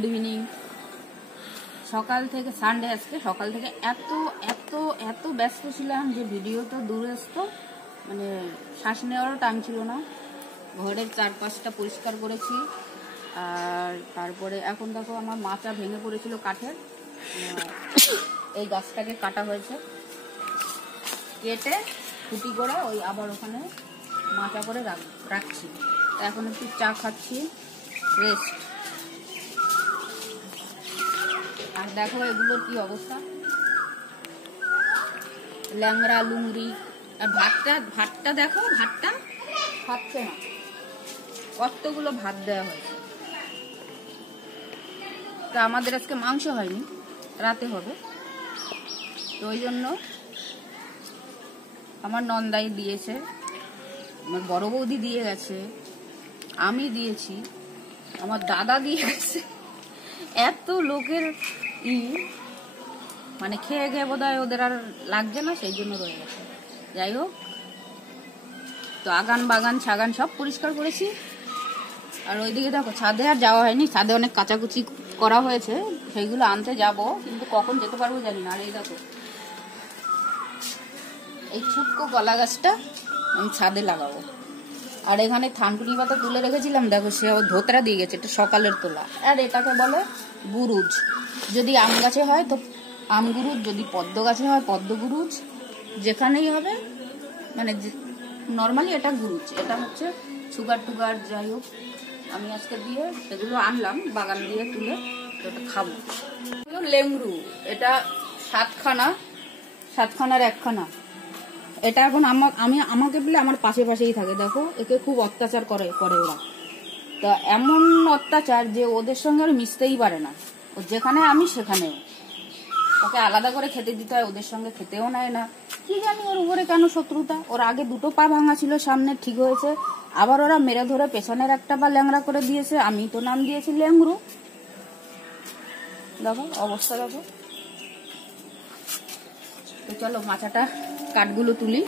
Good evening. সকাল থেকে Sunday, আজকে সকাল থেকে এত এত এত ব্যস্ত ছিলাম যে ভিডিওটা দূরস্থ, মানে শ্বাস নেওয়ারও টাইম ছিল না। ঘরের চারপাশটা পরিষ্কার করেছি, আর তারপরে এখন দেখো আমার মাচা ভেঙে পড়েছিল কাঠের, এই গাছটাকে কাটা হয়েছে, কেটে খুঁটি করে ওই আবার ওখানে মাচা করে রাখছি। এখন একটু চা খাচ্ছি, রেস্ট। আর দেখো এগুলোর কি অবস্থা, ল্যাংড়া লুংড়ি। আর ভাতটা দেখো, ভাতটা খাচ্ছে না, কতগুলো ভাত দেওয়া হয়েছে। তা আমাদের আজকে মাংস হয়নি, রাতে হবে, তো ওই জন্য আমার নন্দাই দিয়েছে, আমার বড় বৌদি দিয়ে গেছে, আমি দিয়েছি, আমার দাদা দিয়ে গেছে। এত লোকের মানে খেয়ে খেয়ে বোধহয় ওদের আর লাগছে না, সেই জন্য রয়ে গেছে। যাই হোক, তো আগান বাগান ছাগান সব পরিষ্কার করেছি। আর ওইদিকে দেখো ছাদে আর যাওয়া হয়নি, ছাদে অনেক কাচাকুচি করা হয়েছে, সেইগুলো আনতে যাব, কিন্তু কখন যেতে পারবো জানি না। আর এই দেখো এই ছোট্ট কলা গাছটা আমি ছাদে লাগাবো। আর এখানে থানকুনি পাতা তুলে রেখেছিলাম, দেখো সে ধোতরা দিয়ে গেছে, এটা সকালের তোলা। আর এটাকে বলে গুরুজ, যদি আম গাছে হয় তো আম গুরুজ, যদি পদ্ম গাছে হয় পদ্ম গুরুজ, যেখানেই হবে, মানে নর্মালি এটা গুরুজ। এটা হচ্ছে সুগার টুগার, যাই হোক আমি আজকে দিয়ে এগুলো আনলাম বাগান দিয়ে তুলে, তো এটা খাবো। লেমরু, এটা সাতখানার একখানা। এটা এখন আমাকে বলে আমার পাশেই থাকে। দেখো একে খুব অত্যাচার করে ওরা, তা এমন অত্যাচার যে ওদের সঙ্গে আর মিশতেই পারে না। ও যেখানে আমি সেখানেও ওকে আলাদা করে খেতে দিতে হয়, ওদের সঙ্গে খেতেও নেয় না। কি জানি ওর উপরে কেন শত্রুতা। ওর আগে দুটো পা ভাঙা ছিল, সামনে ঠিক হয়েছে, আবার ওরা মেরে ধরে পেছনের একটা পা ল্যাংড়া করে দিয়েছে। আমি তো নাম দিয়েছি লেংরু। দেখো অবস্থা দেখো। তো চলো মাচাটা কাঠগুলো তুলি।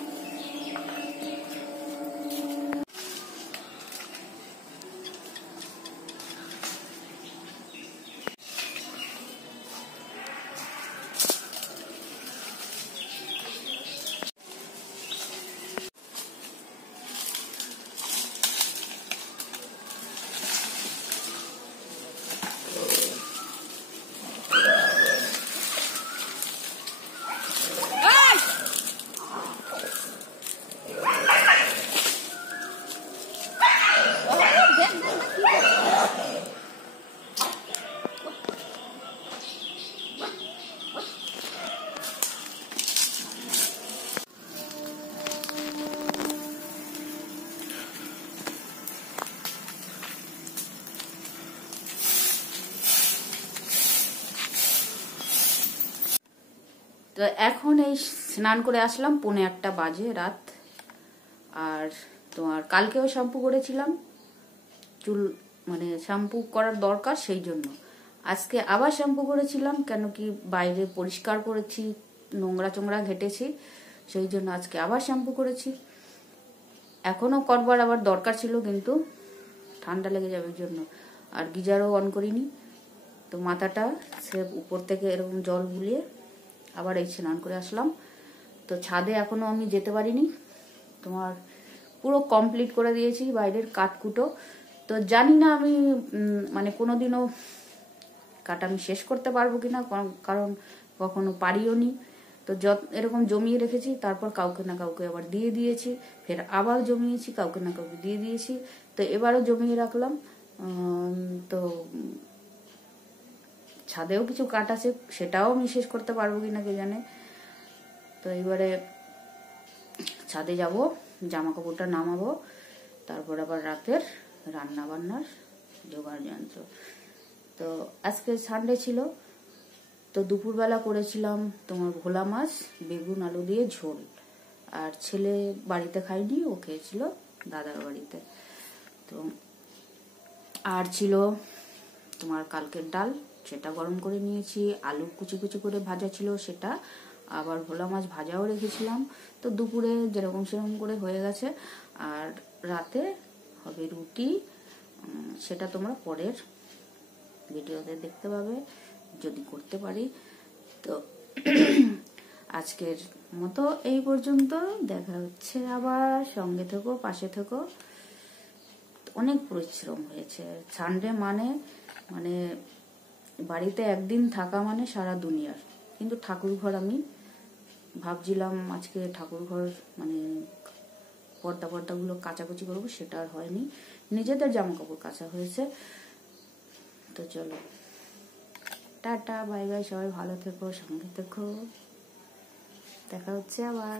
তো এখন এই স্নান করে আসলাম, 1:45 বাজে রাত। আর তোমার কালকেও শ্যাম্পু করেছিলাম, চুল মানে শ্যাম্পু করার দরকার, সেই জন্য আজকে আবার শ্যাম্পু করেছিলাম, কেন কি বাইরে পরিষ্কার করেছি, নোংরা চোংরা ঘেটেছি, সেই জন্য আজকে আবার শ্যাম্পু করেছি। এখনো করবার আবার দরকার ছিল, কিন্তু ঠান্ডা লেগে যাবে জন্য আর গিজারও অন করিনি। তো মাথাটা সে উপর থেকে এরকম জল বুলিয়ে আবার এই স্নান করে আসলাম। তো ছাদে এখনো আমি যেতে পারিনি, তোমার পুরো কমপ্লিট করে দিয়েছি বাইরের কাঠকুটো। তো জানি না আমি মানে কোনোদিনও কাঠ আমি শেষ করতে পারবো কিনা, কারণ কখনো পারিও নি। তো এরকম জমিয়ে রেখেছি, তারপর কাউকে না কাউকে আবার দিয়ে দিয়েছি, ফের আবার জমিয়েছি, কাউকে না কাউকে দিয়ে দিয়েছি। তো এবারও জমিয়ে রাখলাম। তো ছাদেও কিছু কাঠ আছে, সেটাও আমি শেষ করতে পারবো কিনা কে জানে। তো এবারে ছাদে যাব, জামা কাপড়টা নামাবো, তারপর আবার রাতের রান্না বান্নার জোগাড় যন্ত্র। তো আজকে সানডে ছিল, তো দুপুরবেলা করেছিলাম তোমার ভোলা মাছ বেগুন আলু দিয়ে ঝোল। আর ছেলে বাড়িতে খাইনি, ও খেয়েছিল দাদার বাড়িতে। তো আর ছিল তোমার কালকের ডাল, সেটা গরম করে নিয়েছি, আলু কুচি কুচি করে ভাজা ছিল সেটা, আবার ভোলা মাছ ভাজাও রেখেছিলাম। তো দুপুরে যেরকম সেরকম করে হয়ে গেছে। আর রাতে হবে রুটি, সেটা তোমরা পরের ভিডিওতে দেখতে পাবে যদি করতে পারি। তো আজকের মতো এই পর্যন্ত, দেখা হচ্ছে আবার। সঙ্গে থেকো, পাশে থেকো। অনেক পরিশ্রম হয়েছে। সানডে মানে মানে বাড়িতে একদিন থাকা মানে সারা দুনিয়ার। কিন্তু ঠাকুর ঘর আমি ভাবছিলাম আজকে ঠাকুর ঘর মানে পর্দাগুলো কাচাকুচি করবো, সেটা আর হয়নি। নিজেদের জামা কাপড় কাচা হয়েছে। তো চলো, টাটা, বাই বাই, সবাই ভালো থেকো, সঙ্গে থেকো, দেখা হচ্ছে আবার।